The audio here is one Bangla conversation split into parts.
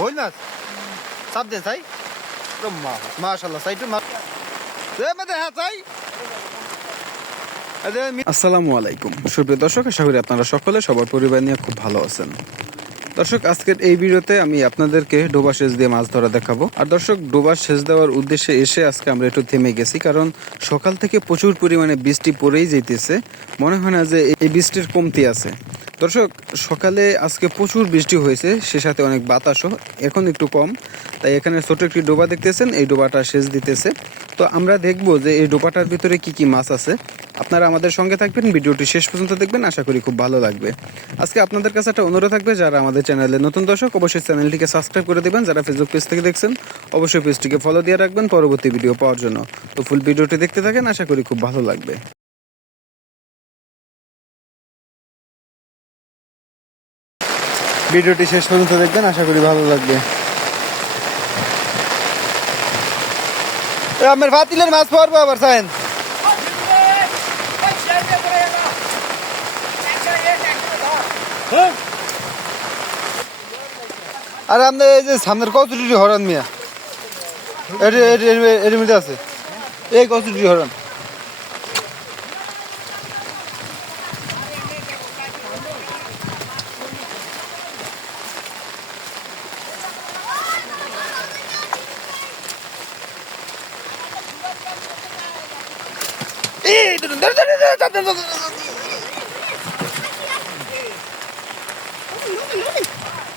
হইল না চাপ দে চাই। মাশাল্লাহ চাই। তো হ্যাঁ চাই আসসালামু আলাইকুম। সুপ্রিয় দর্শক, আশা করি আপনারা সকলে, সবার পরিবার নিয়ে খুব ভালো আছেন। দর্শক, আজকের এই ভিডিওতে আমি আপনাদেরকে ডোবা সেচ দিয়ে মাছ ধরা দেখাবো। আর দর্শক, ডোবা সেচ দেওয়ার উদ্দেশ্যে এসে আজকে আমরা একটু থেমে গেছি, কারণ সকাল থেকে প্রচুর পরিমাণে বৃষ্টি পড়েই যেতেছে মনে হয় না যে এই বৃষ্টির কমতি আছে। দর্শক, সকালে আজকে প্রচুর বৃষ্টি হয়েছে, সে সাথে অনেক বাতাসও, এখন একটু কম। তাই এখানে ছোট একটি ডোবা দেখতেছেন, এই ডোবাটা সেচ দিতেছে। তো আমরা দেখব যে এই ডোবাটার ভিতরে কি কি মাছ আছে। আপনারা আমাদের সঙ্গে থাকবেন, ভিডিওটি শেষ পর্যন্ত দেখবেন, আশা করি খুব ভালো লাগবে। আজকে আপনাদের কাছে একটা অনুরোধ থাকবে, যারা আমাদের চ্যানেলে নতুন দর্শক, অবশ্যই চ্যানেলটিকে সাবস্ক্রাইব করে দেবেন। যারা ফেসবুক পেজ থেকে দেখছেন, অবশ্যই পেজটিকে ফলো দিয়ে রাখবেন পরবর্তী ভিডিও পাওয়ার জন্য। তো ফুল ভিডিওটি দেখতে থাকেন, আশা করি খুব ভালো লাগবে। ভিডিওটি শেষ পর্যন্ত দেখবেন, আশা করি ভালো লাগবে। আমার ভাতিলের মাছ পড়ব আবার সাইন আর আমাদের এই যে সামনের কচুরি হরান মিয়া। এর মধ্যে আছে। এই কচুরি ধরুন।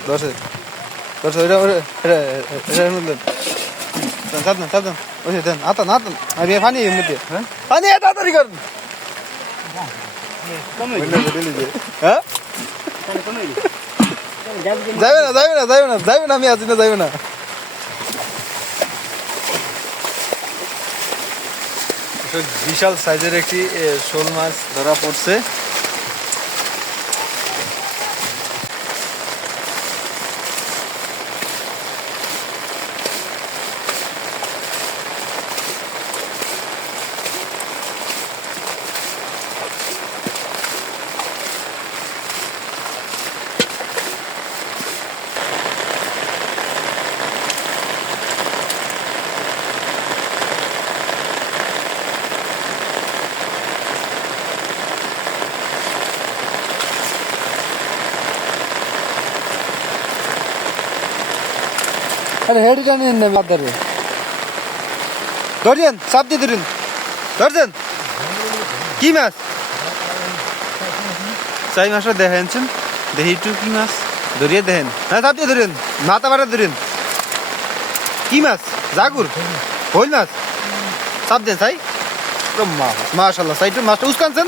দশে মধ্যে দেন, চাপ দেন চাপ দেন ওই যে দেন আতান আতান আর এ পানি এর মধ্যে হ্যাঁ পানি এ তাড়াতাড়ি করুন বললে যে দিলি যে, হ্যাঁ যাবে না যাবে না যাবে না যাবে না আমি আছি না যাবে না বিশাল সাইজের একটি শোল মাছ ধরা পড়ছে আরে হেডি টানি না বাদারে ধরছেন, চাপ দিয়ে ধরুন ধরছেন? কি মাছ? চাই মাছটা দেখেনছেন দেখি একটু কি মাছ? ধরিয়ে দেখেন। হ্যাঁ চাপ দিয়ে ধরুন। মাথা বাটা ধরুন। কি মাছ? জাগুর? হইল মাছ? চাপ দেন, চাই। মাশাল্লাহ চাই একটু মাছটা উস্কানছেন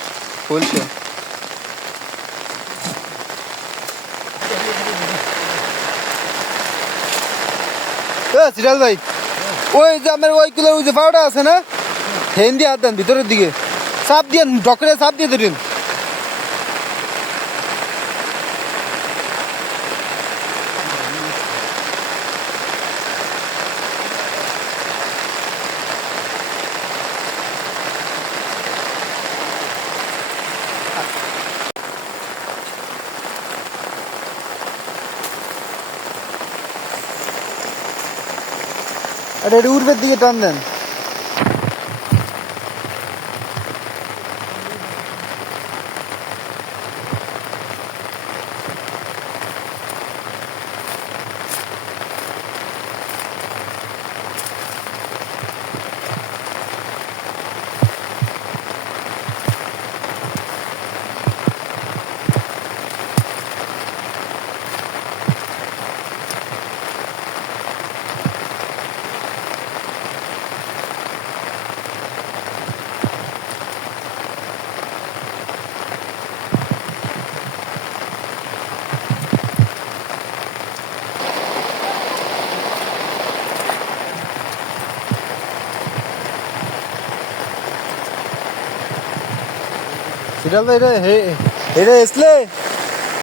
বলছে সিরাল ভাই, ওই যে আমার ওই কিলো ওই যে পাউডার আছে না হেন্দি হাত দেন ভিতরের দিকে। চাপ দিয়ে, ডকরে চাপ দিয়ে ধরেন। এটা উর্বের দিকে টান দেন সিরিয়াল তো এটা হে এটা এসলে